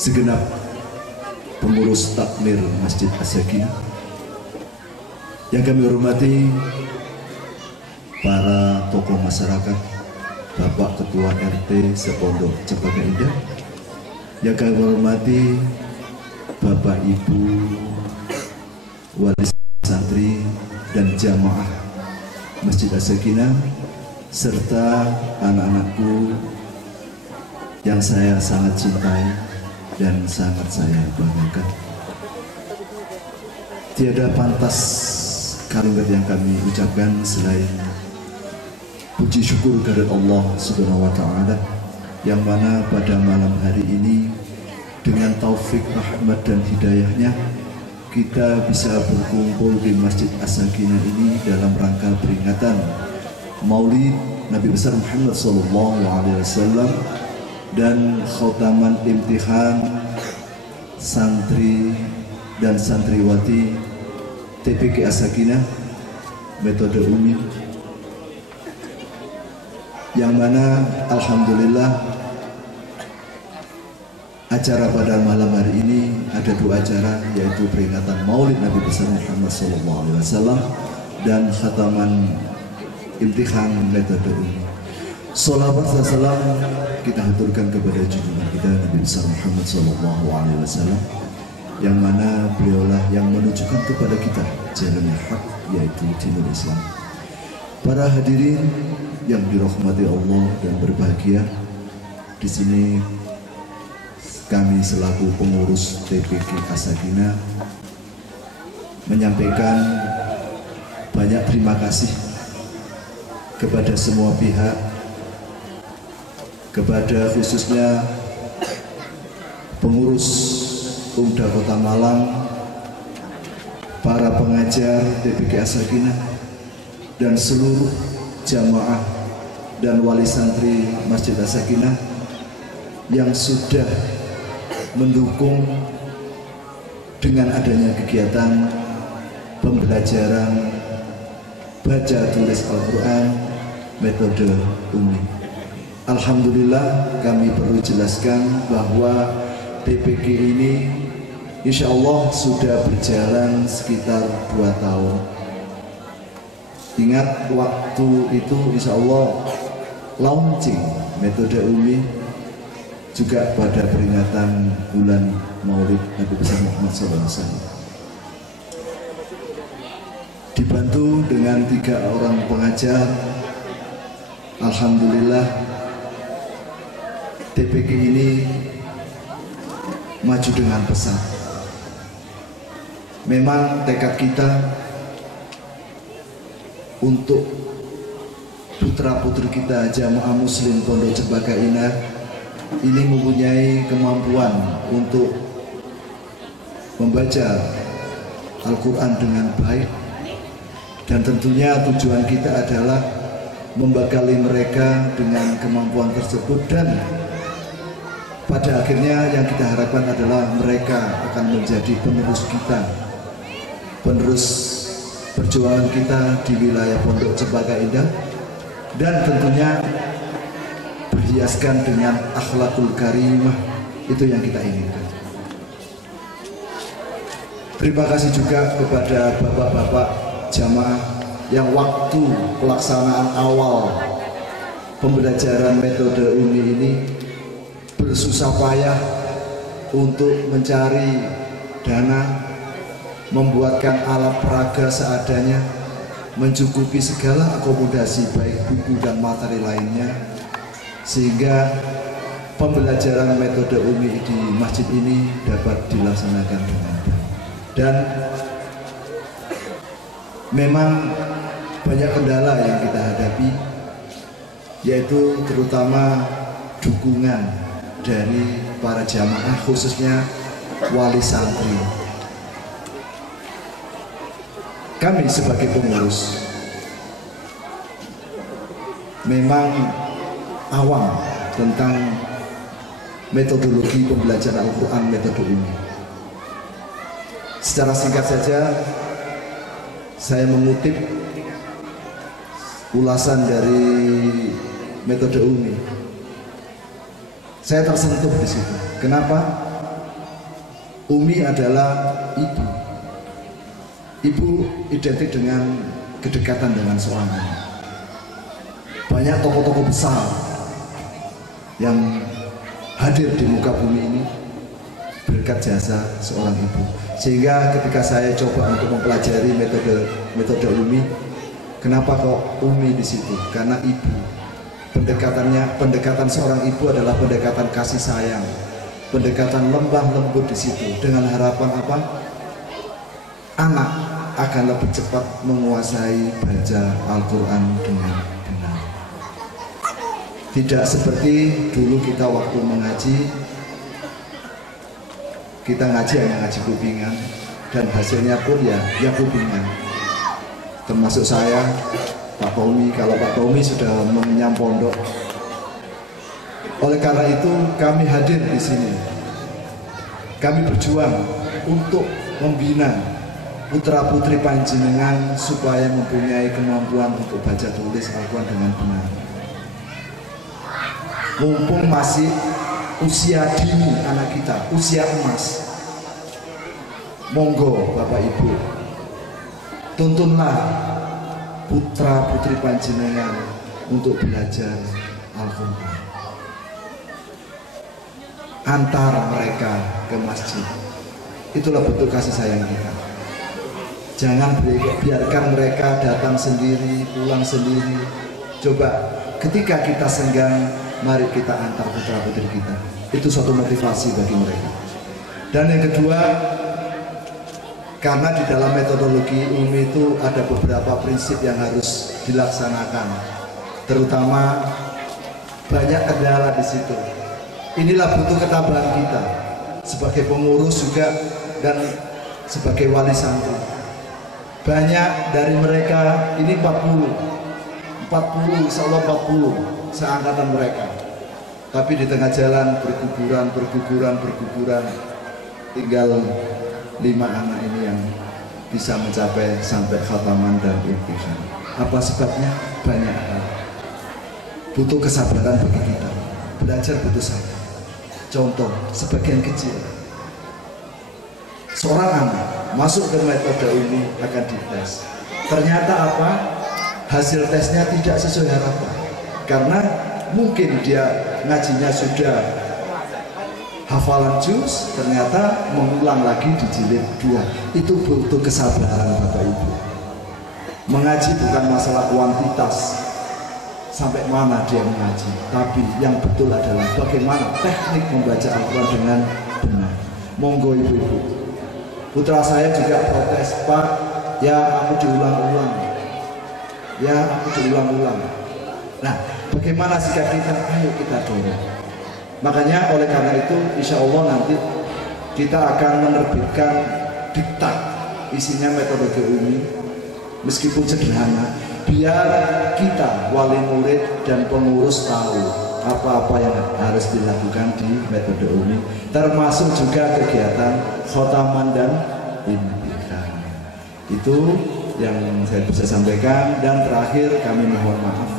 segenap pengurus takmir Masjid As-Sakinah yang kami hormati, para tokoh masyarakat, Bapak Ketua RT Sepondok Cempaka Indah, yang kami hormati Bapak Ibu wali santri dan jamaah Masjid As-Sakinah, serta anak-anakku yang saya sangat cintai dan sangat saya banggakan. Tiada pantas kalimat yang kami ucapkan selain puji syukur kepada Allah Subhanahu wa Ta'ala, yang mana pada malam hari ini dengan taufik, rahmat dan hidayahnya kita bisa berkumpul di Masjid As-Sakinah ini dalam rangka peringatan Maulid Nabi besar Muhammad SAW dan khotaman imtihan santri dan santriwati TPK As-Sakinah metode Umi, yang mana alhamdulillah acara pada malam hari ini ada dua acara, yaitu peringatan Maulid Nabi besar Muhammad SAW dan khataman imtihan metode Umi. Sholawat dan salam kita haturkan kepada junjungan kita Nabi besar Muhammad SAW, yang mana beliaulah yang menunjukkan kepada kita jalan yang hak, yaitu dinul Islam. Para hadirin yang dirahmati Allah dan berbahagia, di sini kami selaku pengurus TPK As-Sakinah menyampaikan banyak terima kasih kepada semua pihak, kepada khususnya pengurus Umda Kota Malang, para pengajar TPK As-Sakinah, dan seluruh jamaah dan wali santri Masjid As-Sakinah yang sudah mendukung dengan adanya kegiatan pembelajaran baca tulis Al-Quran metode Umi. Alhamdulillah, kami perlu jelaskan bahwa TPK ini insya Allah sudah berjalan sekitar 2 tahun. Ingat waktu itu insya Allah launching metode Umi juga pada peringatan bulan Maulid Nabi besar Muhammad SAW. Dibantu dengan 3 orang pengajar, alhamdulillah TPK ini maju dengan pesat. Memang tekad kita untuk putra-putri kita jamaah muslim Pondok Cempaka Indah ini mempunyai kemampuan untuk membaca Al-Quran dengan baik, dan tentunya tujuan kita adalah membekali mereka dengan kemampuan tersebut, dan pada akhirnya yang kita harapkan adalah mereka akan menjadi penerus kita, penerus perjuangan kita di wilayah Pondok Cempaka Indah, dan tentunya berhiaskan dengan akhlakul karimah. Itu yang kita inginkan. Terima kasih juga kepada bapak-bapak jamaah yang waktu pelaksanaan awal pembelajaran metode Umi ini bersusah payah untuk mencari dana, membuatkan alat peraga seadanya, mencukupi segala akomodasi baik buku dan materi lainnya, sehingga pembelajaran metode Umi di masjid ini dapat dilaksanakan dengan baik. Dan memang banyak kendala yang kita hadapi, yaitu terutama dukungan dari para jamaah, khususnya wali santri. Kami sebagai pengurus memang awam tentang metodologi pembelajaran Al-Quran metode Umi. Secara singkat saja saya mengutip ulasan dari metode Umi. Saya tersentuh di situ. Kenapa? Umi adalah ibu. Ibu identik dengan kedekatan dengan seorang anak. Banyak tokoh-tokoh besar yang hadir di muka bumi ini berkat jasa seorang ibu. Sehingga ketika saya coba untuk mempelajari metode Umi, kenapa kok Umi di situ? Karena ibu. Pendekatan seorang ibu adalah pendekatan kasih sayang, pendekatan lembah lembut di situ, dengan harapan apa? Anak akan lebih cepat menguasai baca Al-Quran dengan benar. Tidak seperti dulu kita waktu mengaji, kita ngaji hanya ngaji kupingan, dan hasilnya pun ya kupingan. Termasuk saya, Pak Tommy. Kalau Pak Tommy sudah mengenyam pondok. Oleh karena itu kami hadir di sini. Kami berjuang untuk membina putra-putri panjenengan supaya mempunyai kemampuan untuk baca tulis Al-Quran dengan benar. Mumpung masih usia dini anak kita, usia emas, monggo Bapak Ibu, tuntunlah putra-putri panjenengan untuk belajar Al-Quran. Antar mereka ke masjid. Itulah bentuk kasih sayang kita. Jangan biarkan mereka datang sendiri, pulang sendiri. Coba ketika kita senggang, mari kita antar putra-putri kita. Itu suatu motivasi bagi mereka. Dan yang kedua, karena di dalam metodologi Umi itu ada beberapa prinsip yang harus dilaksanakan, terutama banyak kendala di situ. Inilah butuh ketabahan kita sebagai pengurus juga dan sebagai wali santri. Banyak dari mereka ini 40, insya Allah 40 seangkatan mereka. Tapi di tengah jalan berguguran, tinggal 5 anak ini yang bisa mencapai sampai khataman dan imtihan. Apa sebabnya? Banyak hal. Butuh kesabaran bagi kita. Belajar butuh sabar. Contoh, sebagian kecil. Seorang anak masuk ke metode ini akan dites. Ternyata apa? Hasil tesnya tidak sesuai harapan. Karena mungkin dia ngajinya sudah hafalan juz, ternyata mengulang lagi di jilid 2. Itu butuh kesabaran Bapak Ibu. Mengaji bukan masalah kuantitas, sampai mana dia mengaji, tapi yang betul adalah bagaimana teknik membaca Al-Quran dengan benar. Monggo ibu-ibu. Putra saya juga protes, Pak, ya aku diulang-ulang. Nah, bagaimana sikap kita? Ayo kita dorong. Makanya oleh karena itu insya Allah nanti kita akan menerbitkan diktat, isinya metode Umi, meskipun sederhana, biar kita wali murid dan pengurus tahu apa-apa yang harus dilakukan di metode Umi, termasuk juga kegiatan khotaman dan imtihan. Itu yang saya bisa sampaikan. Dan terakhir kami mohon maaf,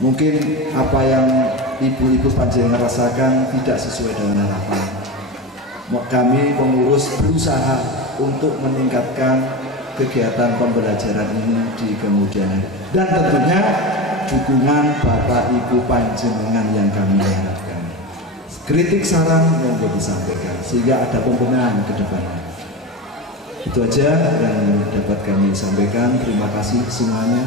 mungkin apa yang ibu-ibu panjenengan rasakan tidak sesuai dengan harapan. Kami pengurus berusaha untuk meningkatkan kegiatan pembelajaran ini di kemudian hari, dan tentunya dukungan Bapak Ibu panjenengan yang kami harapkan. Kritik saran monggo disampaikan sehingga ada pembenahan ke depannya. Itu aja yang dapat kami sampaikan. Terima kasih semuanya.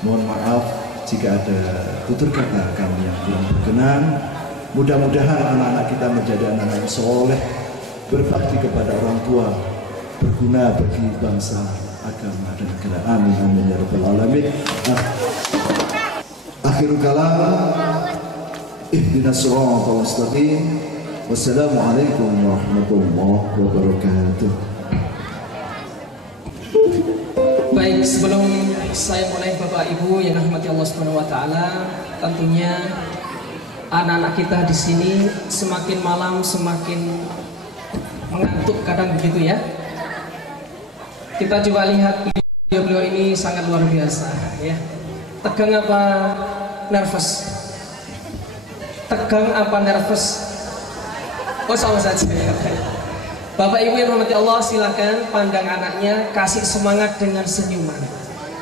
Mohon maaf jika ada tutur kata kami yang kurang berkenan. Mudah-mudahan anak-anak kita menjadi anak-anak yang soleh, berbakti kepada orang tua, berguna bagi bangsa, agama dan negara. Amin amin ya rabbal alamin. Akhirul kalam, ihdinas siratal mustaqim. Wassalamualaikum warahmatullahi wabarakatuh. Baik, sebelum saya mulai Bapak Ibu yang rahmati Allah Subhanahu wa taala, tentunya anak-anak kita di sini semakin malam semakin mengantuk kadang begitu ya. Kita coba lihat beliau ini sangat luar biasa ya. Tegang apa nervous? Tegang apa nervous? Oh sama saja ya. Bapak Ibu yang rahmati Allah, silakan pandang anaknya, kasih semangat dengan senyuman.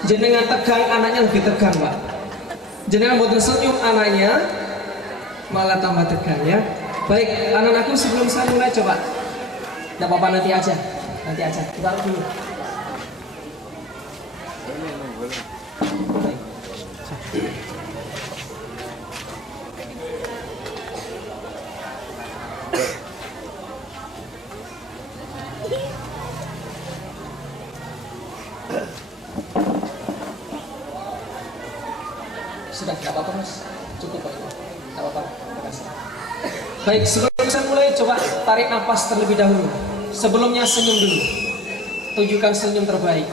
Jenengan tegang, anaknya lebih tegang, Pak. Jenengan buat senyum, anaknya malah tambah tegang ya. Baik, anak-anakku sebelum saya mulai coba. Tidak apa-apa, nanti aja. Kita dulu. Sudah, tidak apa-apa Mas. Cukup Pak. Tidak apa-apa. Terima kasih. Baik, sebelum saya mulai, coba tarik nafas terlebih dahulu. Sebelumnya senyum dulu. Tunjukkan senyum terbaik.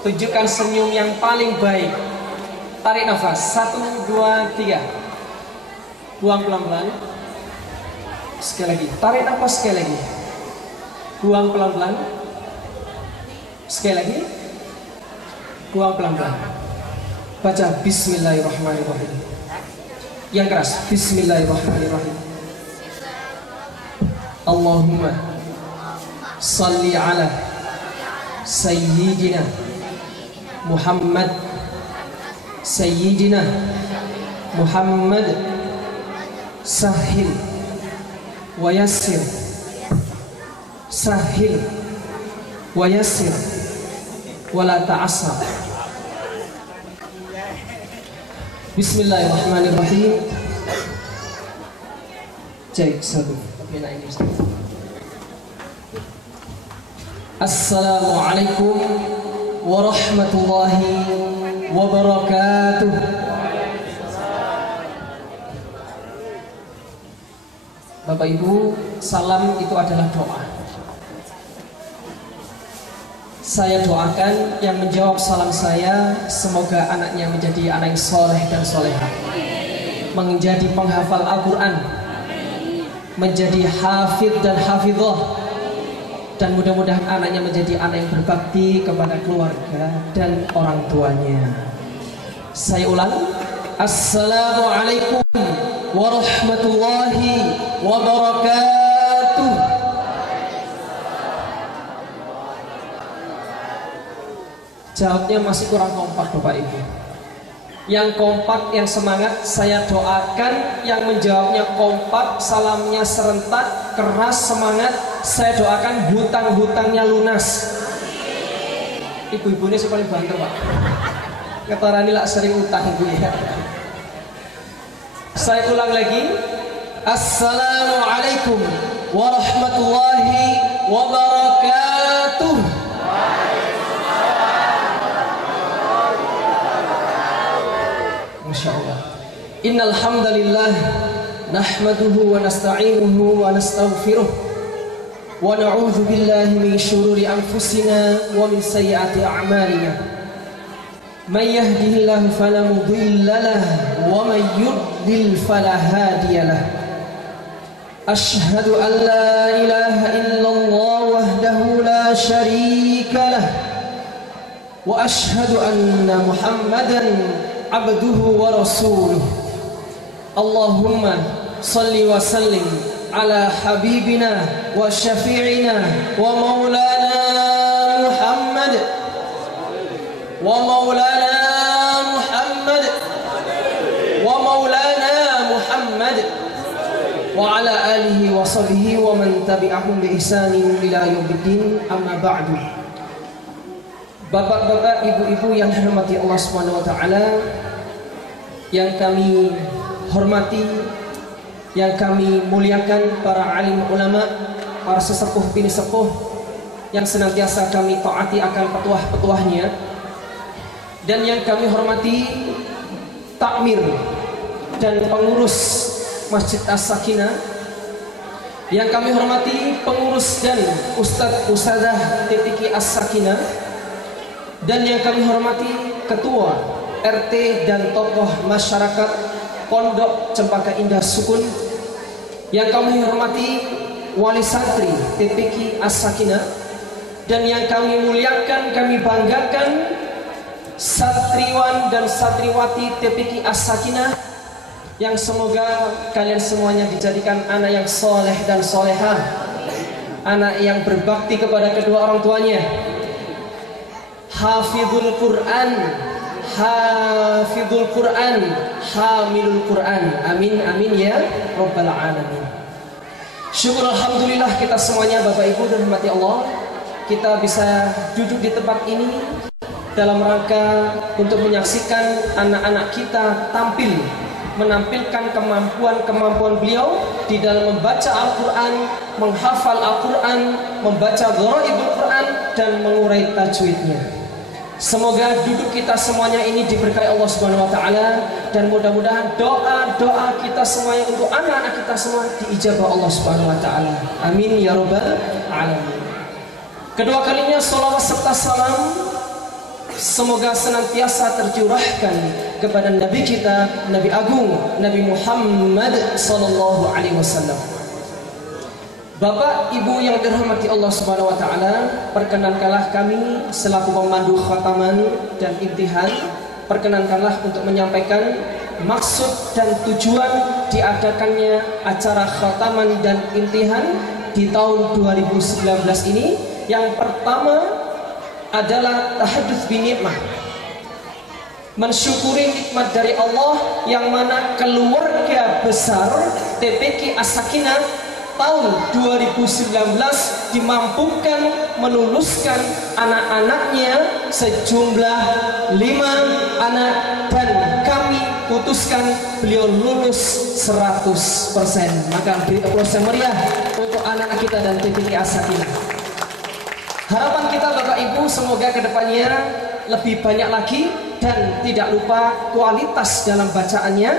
Tunjukkan senyum yang paling baik. Tarik nafas. 1, 2, 3. Buang pelan-pelan. Sekali lagi. Tarik nafas sekali lagi. Buang pelan-pelan. Sekali lagi. Buang pelan-pelan. Baca Bismillahirrahmanirrahim. Yang keras. Bismillahirrahmanirrahim. Allahumma salli ala Sayyidina Muhammad. Sayyidina Muhammad. Sahil wa yassir. Sahil wa yassir wa la ta'assar. Bismillahirrahmanirrahim. Cek 1. Assalamualaikum warahmatullahi wabarakatuh. Bapak Ibu, salam itu adalah doa. Saya doakan yang menjawab salam saya, semoga anaknya menjadi anak yang soleh dan soleha, menjadi penghafal Al-Quran, menjadi hafidh dan hafidhah, dan mudah-mudahan anaknya menjadi anak yang berbakti kepada keluarga dan orang tuanya. Saya ulang, Assalamualaikum warahmatullahi wabarakatuh. Jawabnya masih kurang kompak Bapak Ibu. Yang kompak, yang semangat saya doakan. Yang menjawabnya kompak, salamnya serentak, keras, semangat, saya doakan hutang-hutangnya lunas. Ibu-ibu ini paling bantu Pak. Ketarani lah sering utang ibu ya. Saya ulang lagi. Assalamualaikum warahmatullahi wabarakatuh. Masyaallah. Innal hamdalillah nahmaduhu wa nasta'inuhu wa nastaghfiruh wa na'udzu billahi min shururi anfusina wa min sayyiati a'malina. May yahdihillahu fala mudilla lahu wa may yudlil fala hadiya lahu. Asyhadu an la ilaha illallah wahdahu la syarika lahu wa asyhadu anna Muhammadan abduhu wa rasuluh. Allahumma salli wa sallim ala habibina wa syafi'ina wa maulana Muhammad wa maulana Muhammad wa maulana Muhammad wa ala alihi wa sahbihi wa man tabi'ahum bi ihsanin ila yaumiddin, amma ba'du. Bapak-bapak, ibu-ibu yang dirahmati Allah Subhanahu wa taala, yang kami hormati, yang kami muliakan, para alim ulama, para sesepuh bini sepuh yang senantiasa kami taati akan petuah-petuahnya, dan yang kami hormati takmir dan pengurus Masjid As-Sakinah, yang kami hormati pengurus dan ustadzah TPQ As-Sakinah, dan yang kami hormati ketua RT dan tokoh masyarakat Pondok Cempaka Indah Sukun, yang kami hormati wali santri TPQ As-Sakinah, dan yang kami muliakan, kami banggakan satriwan dan satriwati TPQ As-Sakinah, yang semoga kalian semuanya dijadikan anak yang soleh dan solehah, anak yang berbakti kepada kedua orang tuanya, hafizul Quran, hafizul Quran, hamilul Quran. Amin amin ya rabbal alamin. Syukur alhamdulillah kita semuanya Bapak Ibu dan rahmati Allah, kita bisa duduk di tempat ini dalam rangka untuk menyaksikan anak-aanak kita menampilkan kemampuan beliau di dalam membaca Al-Quran, menghafal Al-Quran, membaca gharaibul Quran, dan mengurai tajwidnya. Semoga duduk kita semuanya ini diberkahi Allah Subhanahu wa taala, dan mudah-mudahan doa-doa kita semuanya untuk anak-anak kita semua diijabah Allah Subhanahu wa taala. Amin ya rabbal alamin. Kedua kalinya sholawat serta salam semoga senantiasa tercurahkan kepada Nabi kita, Nabi Agung, Nabi Muhammad sallallahu alaihi wasallam. Bapak, Ibu yang dirahmati Allah Subhanahu wa taala, perkenankanlah kami selaku pemandu khataman dan imtihan, perkenankanlah untuk menyampaikan maksud dan tujuan diadakannya acara khataman dan imtihan di tahun 2019 ini. Yang pertama adalah tahadduts bi nikmah, mensyukuri nikmat dari Allah yang mana keluarga besar TPQ As-Sakinah tahun 2019 dimampukan meluluskan anak-anaknya sejumlah 5 anak, dan kami putuskan beliau lulus 100%. Maka beri aplaus yang meriah untuk anak-anak kita dan TPQ As-Sakinah. Harapan kita Bapak Ibu semoga kedepannya lebih banyak lagi, dan tidak lupa kualitas dalam bacaannya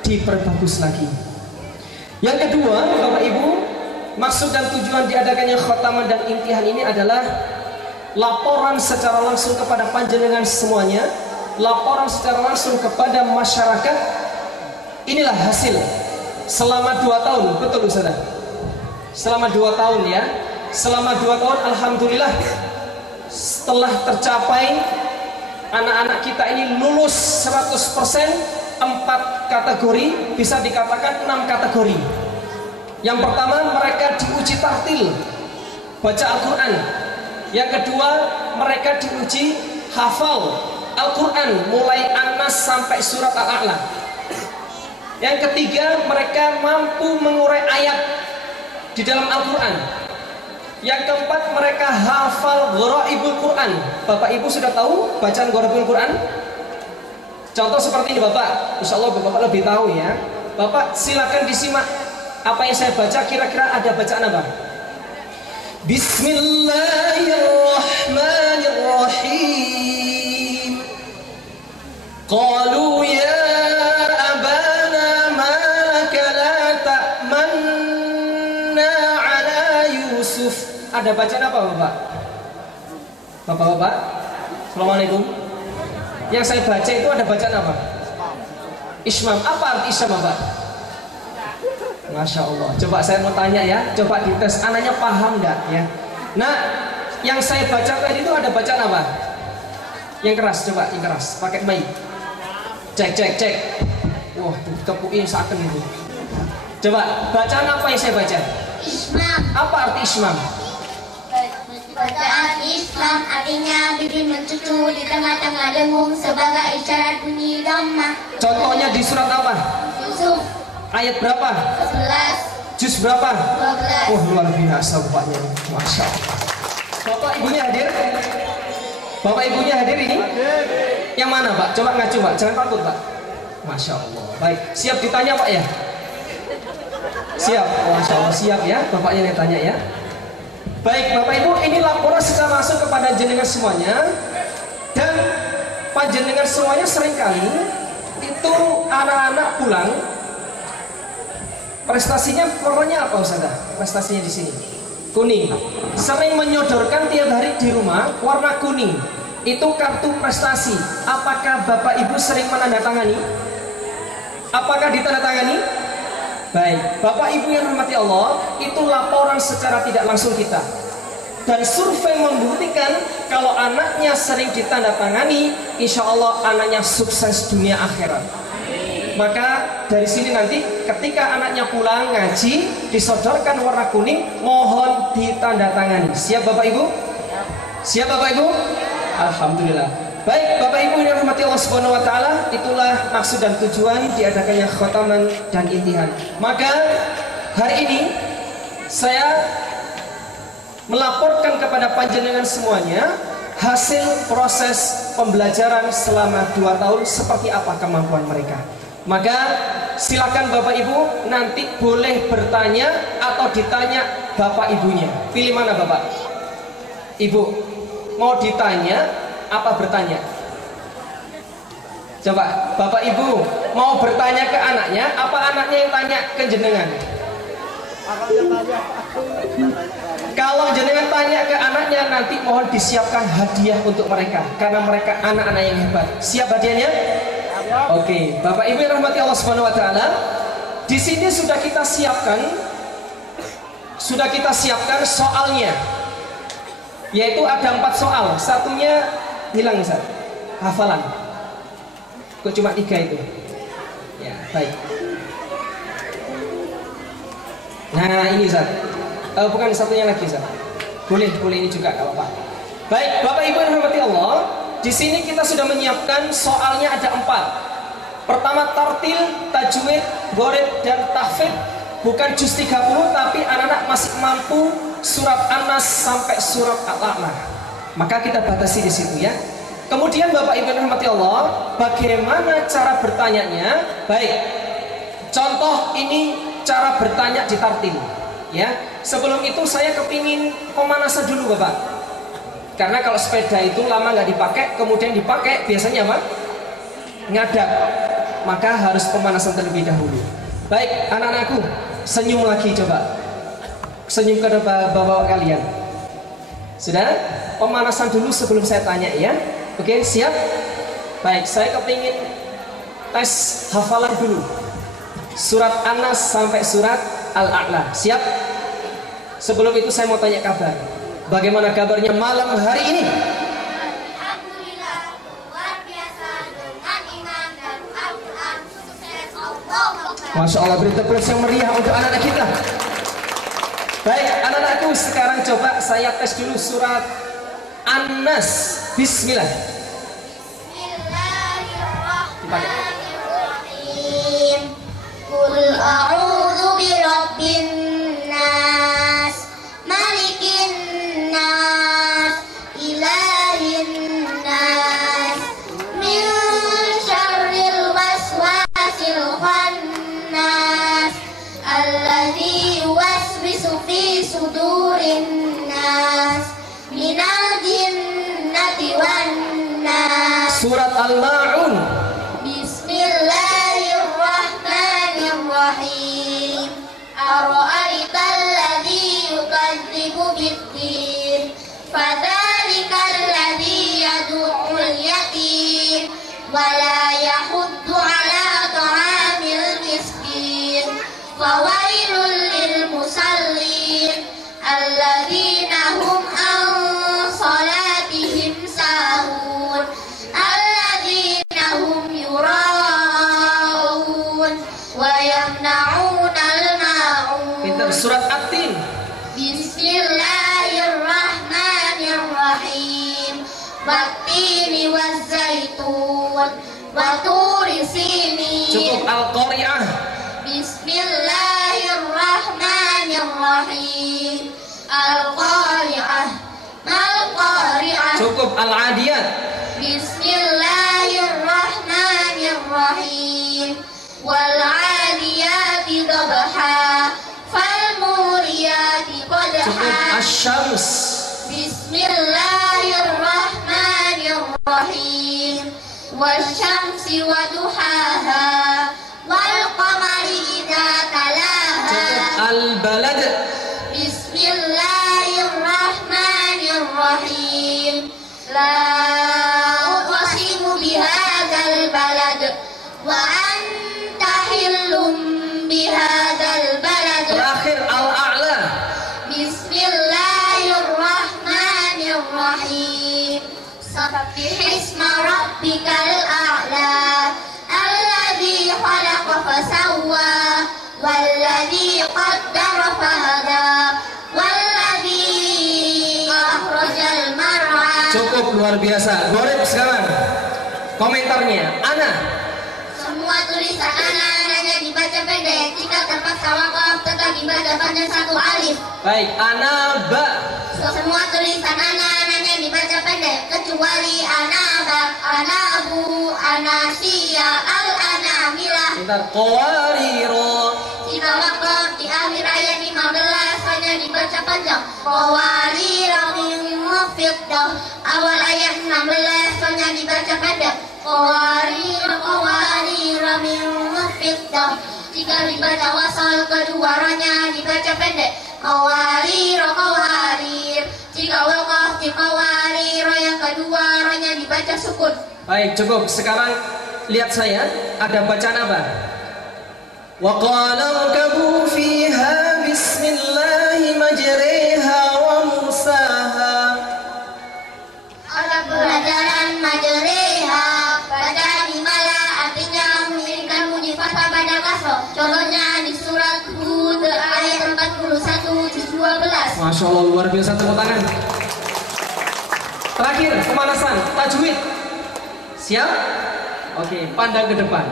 diperbagus lagi. Yang kedua Bapak Ibu, maksud dan tujuan diadakannya khataman dan imtihan ini adalah laporan secara langsung kepada panjenengan semuanya, laporan secara langsung kepada masyarakat. Inilah hasil selama 2 tahun, betul Ustaz? Selama 2 tahun ya. Selama 2 tahun alhamdulillah setelah tercapai anak-anak kita ini lulus 100%, 4 kategori, bisa dikatakan 6 kategori. Yang pertama, mereka diuji tartil baca Al-Quran. Yang kedua, mereka diuji hafal Al-Quran mulai An-Nas sampai surat Al-A'la. Yang ketiga, mereka mampu mengurai ayat di dalam Al-Quran. Yang keempat, mereka hafal gharaibul Quran. Bapak Ibu sudah tahu bacaan gharaibul Quran? Contoh seperti ini Bapak, insya Allah Bapak lebih tahu ya. Bapak silakan disimak apa yang saya baca, kira-kira ada bacaan apa? Bismillahirrahmanirrahim. Qalu ya abana ma laka la ta'manna ala Yusuf. Ada bacaan apa Bapak? Bapak-bapak, assalamualaikum. Yang saya baca itu ada bacaan apa? Ismam. Apa arti ismam Bapak? Masya Allah. Coba saya mau tanya ya, coba dites anaknya paham enggak ya? Nah, yang saya baca tadi itu ada bacaan apa? Yang keras, coba yang keras, pakai mic. Cek. Wah, tepuin seakan itu. Coba bacaan apa yang saya baca? Islam. Apa arti ismam? Bacaan Islam artinya bibir mencucu di tengah-tengah dengung sebagai isyarat bunyi dhammah. Contohnya di surat apa? Yusuf. Ayat berapa? 11. Juz berapa? 12. Oh, luar biasa Bapaknya, Masya Allah. Bapak ibunya hadir? Bapak ibunya hadir ini? Yang mana Pak? Coba ngacu Pak, jangan takut Pak. Masya Allah. Baik, siap ditanya Pak ya? Siap, Masya Allah, siap ya. Bapaknya yang tanya ya. Baik Bapak Ibu, ini laporan secara langsung kepada jenengan semuanya. Dan panjenengan semuanya seringkali itu anak-anak pulang, prestasinya warnanya apa Ustazah? Prestasinya di sini kuning. Sering menyodorkan tiap hari di rumah warna kuning. Itu kartu prestasi. Apakah Bapak Ibu sering menandatangani? Apakah ditandatangani? Baik, Bapak Ibu yang rahmati Allah, itu laporan secara tidak langsung kita. Dan survei membuktikan kalau anaknya sering ditandatangani, insya Allah anaknya sukses dunia akhirat. maka dari sini nanti ketika anaknya pulang ngaji disodorkan warna kuning, mohon ditandatangani. Siap Bapak Ibu? Siap Bapak Ibu? Alhamdulillah. Baik Bapak Ibu yang dirahmati Allah Subhanahu wa taala, itulah maksud dan tujuan diadakannya khotaman dan intihan. Maka hari ini saya melaporkan kepada panjenengan semuanya hasil proses pembelajaran selama 2 tahun seperti apa kemampuan mereka. Maka silakan Bapak Ibu nanti boleh bertanya atau ditanya Bapak Ibunya. Pilih mana Bapak? Ibu, mau ditanya apa bertanya? Coba Bapak Ibu mau bertanya ke anaknya, apa anaknya yang tanya ke jenengan? Kalau jenengan tanya ke anaknya, nanti mohon disiapkan hadiah untuk mereka, karena mereka anak-anak yang hebat. Siap hadiahnya? Oke, Bapak Ibu yang rahmati Allah Subhanahu wa taala, di sini sudah kita siapkan soalnya, yaitu ada 4 soal. Satunya hilang Ustaz, hafalan. Kok cuma 3 itu? Ya, baik. Nah, ini Ustaz. Bukan satunya lagi Ustaz. Boleh ini juga enggak apa-apa. Baik, Bapak Ibu yang dirahmati Allah, di sini kita sudah menyiapkan soalnya ada 4. Pertama tartil, tajwid, ghorid dan tahfidz. Bukan juz 30, tapi anak-anak masih mampu surat An-Nas sampai surat Al-A'la. Maka kita batasi di situ ya. Kemudian Bapak Ibu yang dirahmati Allah, bagaimana cara bertanyanya? Baik. Contoh ini cara bertanya di tartil. Ya. Sebelum itu saya kepingin pemanasan dulu Bapak. Karena kalau sepeda itu lama nggak dipakai, kemudian dipakai biasanya apa? Ngadak. Maka harus pemanasan terlebih dahulu. Baik, anak-anakku, senyum lagi coba. Senyum ke bapak kalian. Sudah? Pemanasan dulu sebelum saya tanya ya. Oke, siap? Baik, saya kepingin tes hafalan dulu. Surat An-Nas sampai surat Al-A'la. Siap? Sebelum itu saya mau tanya kabar. Bagaimana kabarnya malam hari ini? Alhamdulillah, luar biasa dengan iman dan Al-Quran sukses Allah. Masya Allah, beri tepuk yang meriah untuk anak-anak kita. Baik, anak-anakku, sekarang coba saya tes dulu surat An-Nas. Bismillah. Bismillahirrahmanirrahim. Qul a'udzu birabbin nas, malikin nas, ilahin nas, min syarril waswasil khannas, alladzi yuwaswisu fi sudurin nas, minal jinnati wan nas. Surat Al-Ma'un. Bismillahirrahmanirrahim. Ara'aital ladzi yukadzibu bid-din, fadzalikal ladzi yad'ul yatim wa la yahuddu 'ala ta'amil miskin. Fawailul lil musallin alladzina hum an salatihim sahun, alladzina hum yura'un wa yamna'unal ma'un. Pintar. Surat At-Tin. Bismillahirrahmanirrahim. Wattini wazzaitun wa turi sinin. Cukup. Al-Qari'ah. Bismillahirrahmanirrahim. Al-Qari'ah. Mal-Qari'ah. Cukup. Al-Adiyat. Bismillahirrahmanirrahim. Wal-'adiyati dhabha, fal-muriyati Cukup. qadha. Asy-Syams. Bismillahirrahmanirrahim. Wasyamsi wa duhaha, wal qamari idza talaha. Cukup. Al-Balad. Bismillahirrahmanirrahim. La uqsimu bihadzal balad wa anta hillum bihadzal balad. Terakhir Al-A'la. Bismillahirrahmanirrahim. Sabbihisma rabbikal a'la, alladzi khalaq فسوى والذي قدر فهدى والذي أخرج المرعى. Cukup, luar biasa. Gorep sekarang komentarnya. Ana. Semua tulisan Ana hanya dibaca pendek. Jika terpaksa wakaf tetap dibaca panjang satu alif. Baik, Ana ba. Semua tulisan Ana hanya dibaca pendek kecuali Ana ba, Ana bu, Ana sia, al anamila. Bentar, qawariro. Jika wakaf di akhir ayat 15 hanya dibaca panjang. Qawariro min fiddah. Awal ayat 16 hanya dibaca pendek. Qawariro min fiddah. Jika dibaca wasal kedua rohnya dibaca pendek. Qawariro qawarir. Jika wakaf di qawariro yang kedua rohnya dibaca sukun. Baik, cukup. Sekarang lihat saya, ada bacaan apa? Wa qala irkabu fiha bismillahi majriha wa mursaha. Ada pelajaran majriha, bacaan dimana artinya mengirimkan bunyi fathah pada kasroh. Contohnya di surat Hud ayat 41 juz 12. Masya Allah, luar biasa, tepuk tangan. Terakhir, pemanasan, tajwid. Siap? Oke, pandang ke depan.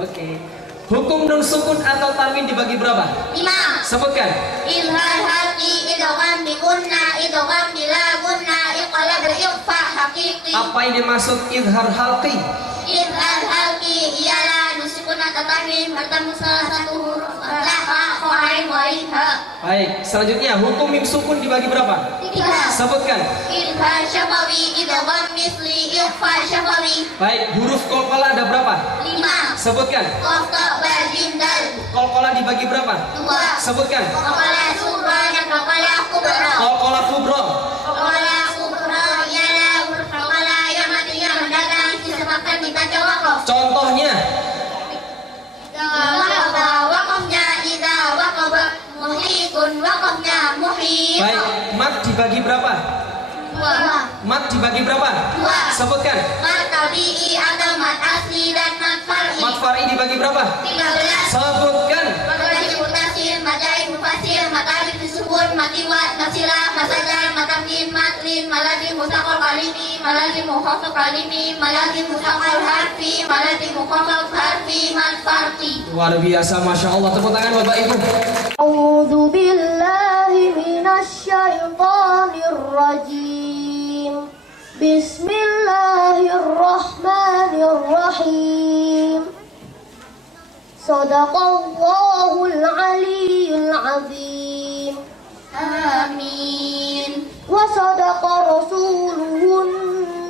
Oke. Hukum nun sukun atau tanwin dibagi berapa? 5. Sebutkan. Ilhar haqi, idgham bi gunna, idgham bila gunna, iqlab ikhfa haqiqi. Apa yang dimaksud idhar halqi? Ilhar haqi ialah nun sukun atau tanwin bertemu salah satu huruf ha, ain, wa ha. Baik, selanjutnya hukum mim sukun dibagi berapa? 3. Sebutkan. Ilhar syafawi, idgham misli, ikhfa syafawi. Baik, huruf qalqalah ada berapa? 5. Sebutkan. Qaf ta ba jim dal. Qalqalah dibagi berapa? 2. Sebutkan. Qalqalah sughra dan qalqalah kubra. Qalqalah kubra. Qalqalah kubra ialah huruf qalqalah yang artinya mendadak disebabkan dibaca wakaf. Contohnya. Wakafnya idza waqaba muhitun, wakafnya muhit. Baik, mat dibagi berapa? 2. Mat dibagi berapa? 2. Sebutkan. Mat tabi'i ada mat asli dan mat far'i. Mat far'i dibagi berapa? 13. Sebutkan. Mat wajib mutasil, mat jaib mufasil, mat alif disebut, mat iwat, mat silah, mat sajal, mat tamkin, mat lin, mat lazim mustaqal kalimi, mat lazim mukhafaf kalimi, mat lazim mustaqal harfi, mat lazim mukhafaf harfi, mat farqi. Luar biasa, Masya Allah. Tepuk tangan Bapak Ibu. A'udzu billahi minasyaitonir rajim. Bismillahirrahmanirrahim. Shadaqallahul aliyyul azim. Amin. Wa sadaqa rasuluhun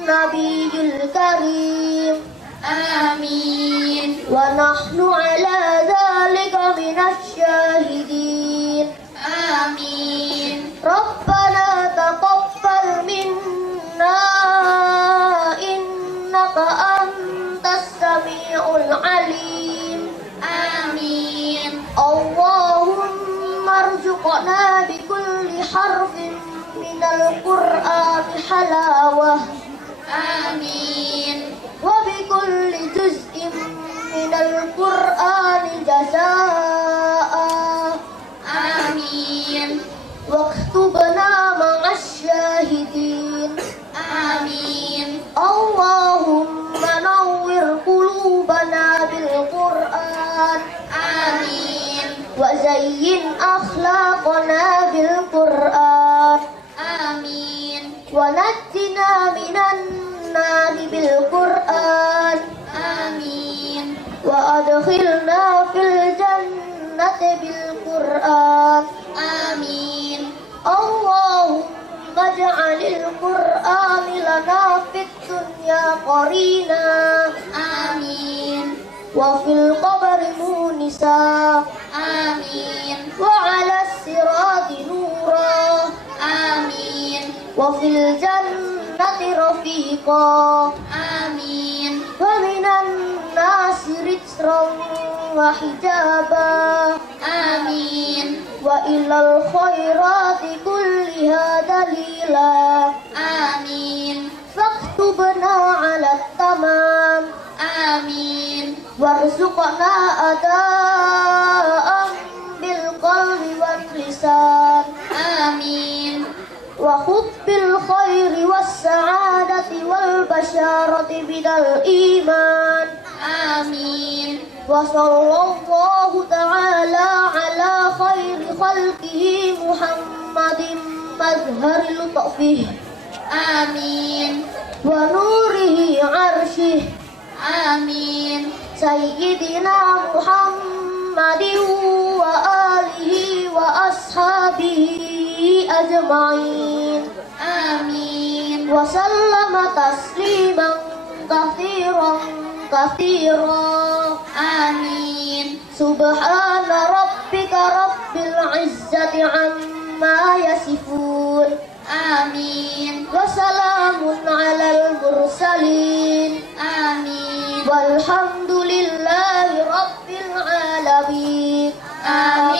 nabiyyul karim. Amin. Wa nahnu ala dzalika minasyahidin. Amin. Rabbana taqabbal minna innaka antas samiul alim. Amin. Allahumma arzuqna bikulli harfin minal qur'ani halawah. Amin. Wa bikulli juz'in minal qur'ani jazaa'a. Amin. Waktubna ma'as syahidin. Amin. Allahumma nawwir qulubana bil Qur'an. Amin. Wa zayyin akhlaqana bil Qur'an. Amin. Wa najjina minan nari bil Qur'an. Amin. Wa adkhilna fil jannati bil Qur'an. Amin. Allahumma ij'alil Qur'ana lana fid dunya qarina. Amin. Wa fil qabri munisa. Amin. Wa 'alas sirati nura. Amin. Wa fil jannati rafiqa. Amin. Wa minan nasi rijran wa hijaba. Amin. Wa ilal khairati kulliha dalila. Amin. Faktubna ala tamam. Amin. warzuqna adaan bil qalbi wal lisan. Amin. Wa hubbil khairi was sa'adati wal basyarati bidal iman. Amin. Wa sallallahu ta'ala ala khairi khalqihi Muhammadin mazharil lutfih. Amin. Wa nurihi arsyih. Amin. Sayyidina Muhammadin wa alihi wa ashabihi ajma'in. Amin. Wa sallama tasliman kathiran kathira. Amin. Subhana rabbika rabbil izzati amma yasifun. Amin. Wa salamun alal mursalin. Amin. Walhamdulillahi rabbil alamin. Amin.